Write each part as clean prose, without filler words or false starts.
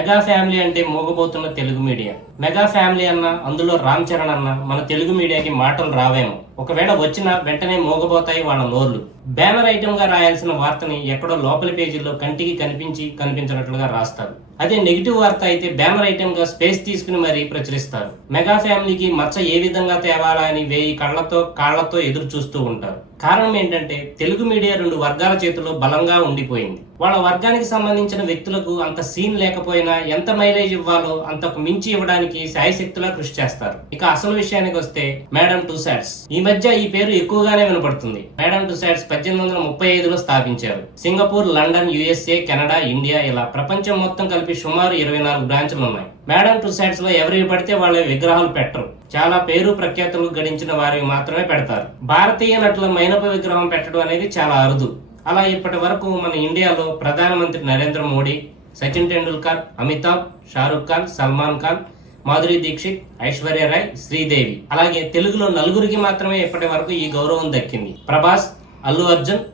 Mega family అంటే మోగబోతున్న Telugu media. Mega family అన్న, అందులో రామ్ చరణ్ అన్న మన తెలుగు మీడియాకి మాటలు రావేమో. ఒకవేళ వచ్చినా వెంటనే మోగబోతాయి వాళ్ళ నోర్లు. బ్యానర్ ఐటమ్ గా రాయాల్సిన వార్తని ఎక్కడో లోపలి పేజీల్లో కంటికి కనిపించినట్లుగా రాస్తారు. అదే నెగిటివ్ వార్త అయితే బ్యానర్ ఐటమ్ గా స్పేస్ తీసుకుని మరీ ప్రచురిస్తారు. మెగా ఫ్యామిలీకి మచ్చ ఏ విధంగా తేవాలా అని 1000 కాళ్లతో ఎదురు చూస్తూ ఉంటారు. కారణం ఏంటంటే తెలుగు మీడియా 2 వర్గాల చేతుల్లో బలంగా ఉండిపోయింది. వాళ్ళ వర్గానికి సంబంధించిన వ్యక్తులకు అంత సీన్ లేకపోయినా ఎంత మైలేజ్ ఇవ్వాలో అంతకు మించి ఇవ్వడానికి శాయశక్తులా కృషి చేస్తారు. ఇక అసలు విషయానికి వస్తే మేడం టుసాడ్స్. ఈ మధ్య ఈ పేరు ఎక్కువగానే వినపడుతుంది. మేడం టుసాడ్స్ 1835లో స్థాపించారు. Singapore, London, USA, Canada, India ఇలా ప్రపంచం మొత్తం కలిపి సుమారు 24 బ్రాంచ్లు ఉన్నాయి. మేడం టుసాడ్స్ లో ఎవరికి పడితే వాళ్ళ విగ్రహాలు పెట్టరు. చాలా పేరు ప్రఖ్యాతులు గడించిన వారిని మాత్రమే పెడతారు. భారతీయ నటుల మైనపు విగ్రహం పెట్టడం అనేది చాలా అరుదు. అలా ఇప్పటి వరకు మన ఇండియాలో ప్రధానమంత్రి నరేంద్ర మోడీ, సచిన్ టెండూల్కర్, అమితాబ్, షారూక్ ఖాన్, సల్మాన్ ఖాన్, మాధురి దీక్షిత్, ఐశ్వర్య రాయ్, శ్రీదేవి, అలాగే తెలుగులో 4 మాత్రమే ఇప్పటి వరకు ఈ గౌరవం దక్కింది. ప్రభాస్, అల్లు అర్జున్,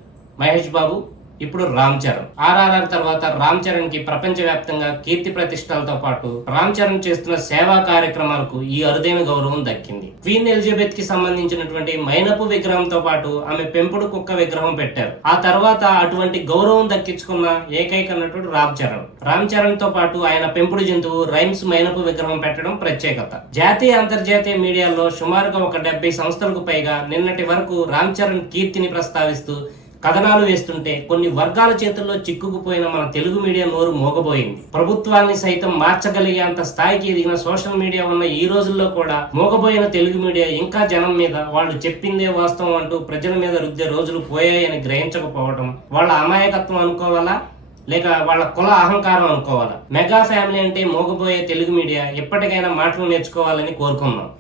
మహేష్ బాబు, ఇప్పుడు రామ్ చరణ్. RRR తర్వాత రామ్ చరణ్ కి ప్రపంచ వ్యాప్తంగా కీర్తి ప్రతిష్టలతో పాటు రామ్ చరణ్ చేస్తున్న సేవా కార్యక్రమాలకు ఈ అరుదైన గౌరవం దక్కింది. క్వీన్ ఎలిజబెత్ కి సంబంధించినటువంటి మైనపు విగ్రహంతో పాటు ఆమె పెంపుడు కుక్క విగ్రహం పెట్టారు. ఆ తర్వాత అటువంటి గౌరవం దక్కించుకున్న ఏకైక నటుడు రామ్ చరణ్. రామ్ చరణ్ తో పాటు ఆయన పెంపుడు జంతువు రైమ్స్ మైనపు విగ్రహం పెట్టడం ప్రత్యేకత. జాతీయ అంతర్జాతీయ మీడియాలో సుమారుగా ఒక 70 సంస్థలకు పైగా నిన్నటి వరకు రామ్ చరణ్ కీర్తిని ప్రస్తావిస్తూ కథనాలు వేస్తుంటే కొన్ని వర్గాల చేతుల్లో చిక్కుకుపోయిన మన తెలుగు మీడియా నోరు మోగబోయింది. ప్రభుత్వాన్ని సైతం మార్చగలిగేంత స్థాయికి ఎదిగిన సోషల్ మీడియా ఉన్న ఈ రోజుల్లో కూడా మోగబోయిన తెలుగు మీడియా ఇంకా జనం మీద వాళ్ళు చెప్పిందే వాస్తవం అంటూ ప్రజల మీద రుద్దే రోజులు పోయాయని గ్రహించకపోవడం వాళ్ళ అమాయకత్వం అనుకోవాలా, లేక వాళ్ళ కుల అహంకారం అనుకోవాలా? మెగా ఫ్యామిలీ అంటే మోగబోయే తెలుగు మీడియా ఎప్పటికైనా మాటలు నేర్చుకోవాలని కోరుకుందాం.